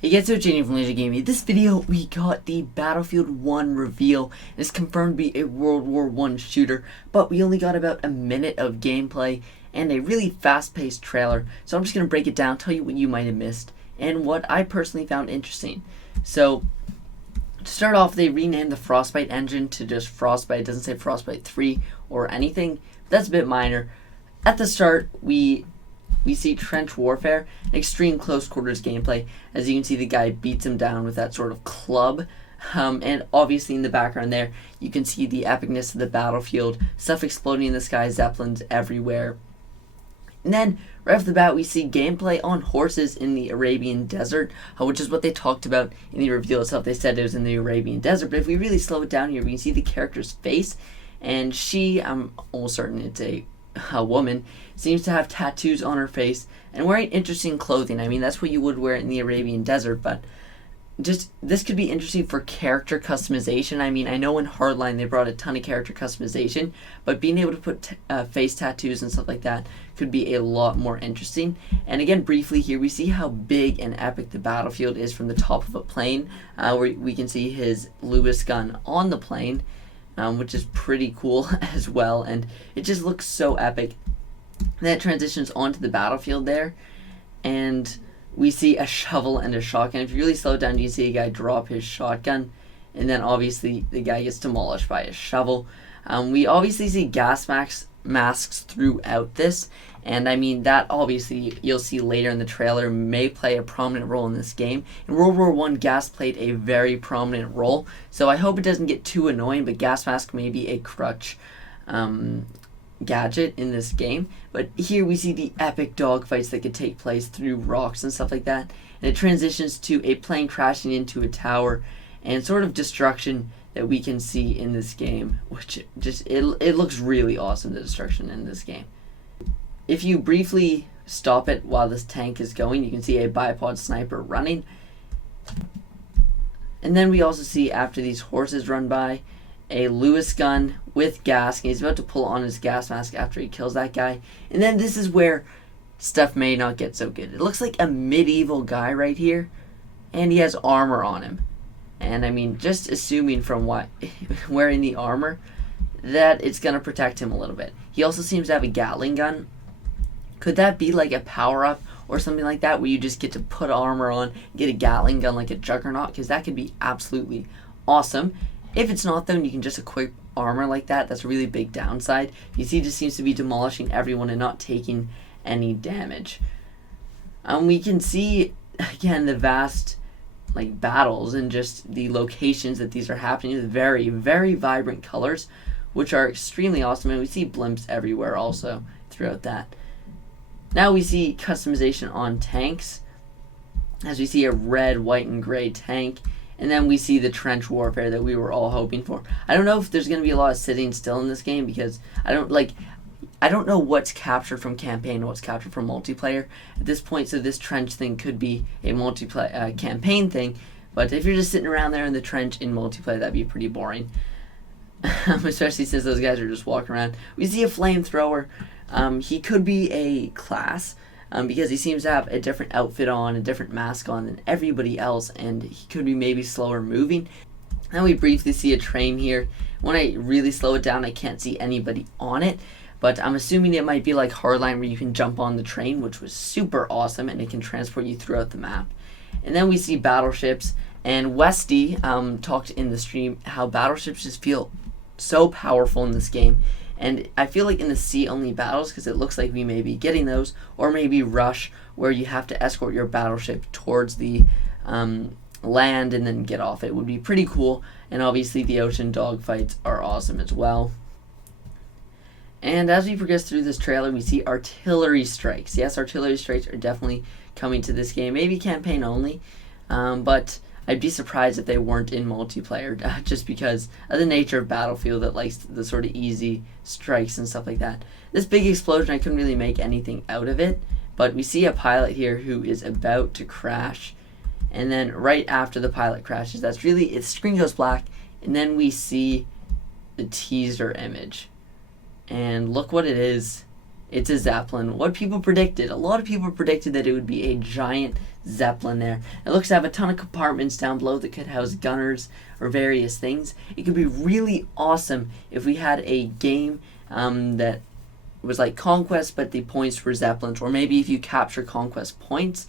Hey guys, it's Jenny from LazerGamingDaMLG. In this video, we got the Battlefield 1 reveal. It's confirmed to be a World War I shooter, but we only got about a minute of gameplay and a really fast-paced trailer. So I'm just going to break it down, tell you what you might have missed, and what I personally found interesting. So, to start off, they renamed the Frostbite engine to just Frostbite. It doesn't say Frostbite 3 or anything. That's a bit minor. At the start, we see trench warfare and extreme close quarters gameplay. As you can see, the guy beats him down with that sort of club. And obviously in the background there, you can see the epicness of the battlefield, stuff exploding in the sky, Zeppelins everywhere. And then, right off the bat, we see gameplay on horses in the Arabian desert, which is what they talked about in the reveal itself. They said it was in the Arabian desert, but if we really slow it down here, we can see the character's face, and she, I'm almost certain it's a woman, seems to have tattoos on her face and wearing interesting clothing. I mean, that's what you would wear in the Arabian desert, but just this could be interesting for character customization. I mean, I know in Hardline they brought a ton of character customization, but being able to put face tattoos and stuff like that could be a lot more interesting. And again, briefly here, we see how big and epic the battlefield is from the top of a plane, where we can see his Lewis gun on the plane. Which is pretty cool as well, and it just looks so epic. Then it transitions onto the battlefield there, and we see a shovel and a shotgun. If you really slow it down, you see a guy drop his shotgun, and then obviously the guy gets demolished by a shovel. We obviously see gas masks throughout this, and I mean that obviously you'll see later in the trailer may play a prominent role in this game. In World War I, gas played a very prominent role, so I hope it doesn't get too annoying, but gas mask may be a crutch gadget in this game. But here we see the epic dogfights that could take place through rocks and stuff like that, and it transitions to a plane crashing into a tower and sort of destruction that we can see in this game, which just it looks really awesome, the destruction in this game. If you briefly stop it while this tank is going, you can see a bipod sniper running. And then we also see, after these horses run by, a Lewis gun with gas, and he's about to pull on his gas mask after he kills that guy. And then this is where stuff may not get so good. It looks like a medieval guy right here, and he has armor on him. And I mean, just assuming from what wearing the armor that it's going to protect him a little bit. He also seems to have a Gatling gun. Could that be like a power-up or something like that, where you just get to put armor on, get a Gatling gun like a Juggernaut? Because that could be absolutely awesome. If it's not, then you can just equip armor like that. That's a really big downside. You see, he just seems to be demolishing everyone and not taking any damage. We can see, again, the vast battles and just the locations that these are happening with very, very vibrant colors, which are extremely awesome. And we see blimps everywhere also throughout that. Now we see customization on tanks, as we see a red, white, and gray tank, and then we see the trench warfare that we were all hoping for. I don't know if there's going to be a lot of sitting still in this game, because I don't know what's captured from campaign and what's captured from multiplayer at this point, so this trench thing could be a multiplayer campaign thing, but if you're just sitting around there in the trench in multiplayer, that'd be pretty boring. Especially since those guys are just walking around. We see a flamethrower. He could be a class, because he seems to have a different outfit on, a different mask on than everybody else, and he could be maybe slower moving. Then we briefly see a train here. When I really slow it down, I can't see anybody on it, but I'm assuming it might be like Hardline, where you can jump on the train, which was super awesome, and it can transport you throughout the map. And then we see battleships, and Westy talked in the stream how battleships just feel so powerful in this game. And I feel like in the sea-only battles, because it looks like we may be getting those, or maybe Rush, where you have to escort your battleship towards the land and then get off. It would be pretty cool, and obviously the ocean dogfights are awesome as well. And as we progress through this trailer, we see artillery strikes. Yes, artillery strikes are definitely coming to this game, maybe campaign only, but I'd be surprised if they weren't in multiplayer, just because of the nature of Battlefield that likes the sort of easy strikes and stuff like that. This big explosion, I couldn't really make anything out of it, but we see a pilot here who is about to crash, and then right after the pilot crashes, the screen goes black, and then we see the teaser image. And look what it is. It's a Zeppelin. What people predicted. A lot of people predicted that it would be a giant Zeppelin there. It looks to have a ton of compartments down below that could house gunners or various things. It could be really awesome if we had a game that was like Conquest, but the points were Zeppelins. Or maybe if you capture Conquest points,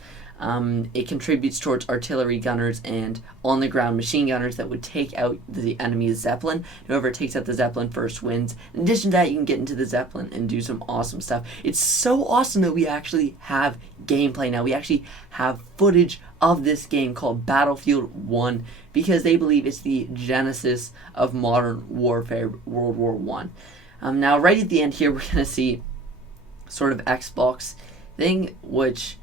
it contributes towards artillery gunners and on-the-ground machine gunners that would take out the enemy's Zeppelin. Whoever takes out the Zeppelin first wins. In addition to that, you can get into the Zeppelin and do some awesome stuff. It's so awesome that we actually have gameplay now. We actually have footage of this game called Battlefield 1 because they believe it's the genesis of modern warfare, World War 1. Now, right at the end here, we're going to see sort of Xbox thing, which...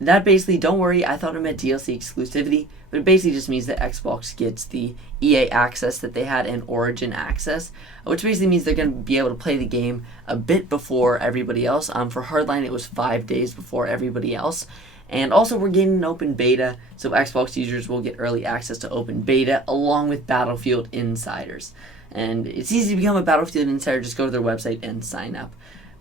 that basically, don't worry, I thought it meant DLC exclusivity, but it basically just means that Xbox gets the EA access that they had and Origin access, which basically means they're going to be able to play the game a bit before everybody else. For Hardline, it was 5 days before everybody else. And also, we're getting an open beta, so Xbox users will get early access to open beta along with Battlefield Insiders. And it's easy to become a Battlefield Insider, just go to their website and sign up.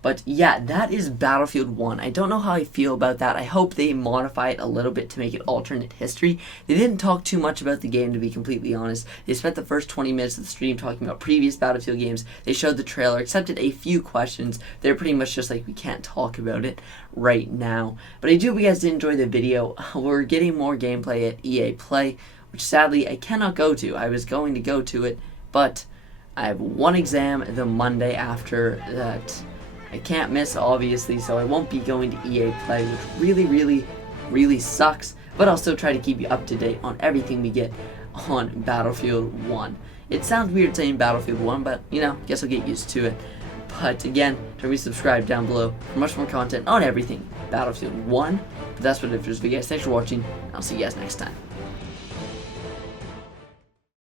But yeah, that is Battlefield 1. I don't know how I feel about that. I hope they modify it a little bit to make it alternate history. They didn't talk too much about the game, to be completely honest. They spent the first 20 minutes of the stream talking about previous Battlefield games. They showed the trailer, accepted a few questions. They're pretty much just like, we can't talk about it right now. But I do hope you guys did enjoy the video. We're getting more gameplay at EA Play, which sadly I cannot go to. I was going to go to it, but I have one exam the Monday after that I can't miss, obviously, so I won't be going to EA Play, which really sucks, but I'll still try to keep you up to date on everything we get on Battlefield 1. It sounds weird saying Battlefield 1, but, you know, guess I'll get used to it. But again, don't be subscribed down below for much more content on everything Battlefield 1. But that's what it is for you guys. Thanks for watching, and I'll see you guys next time.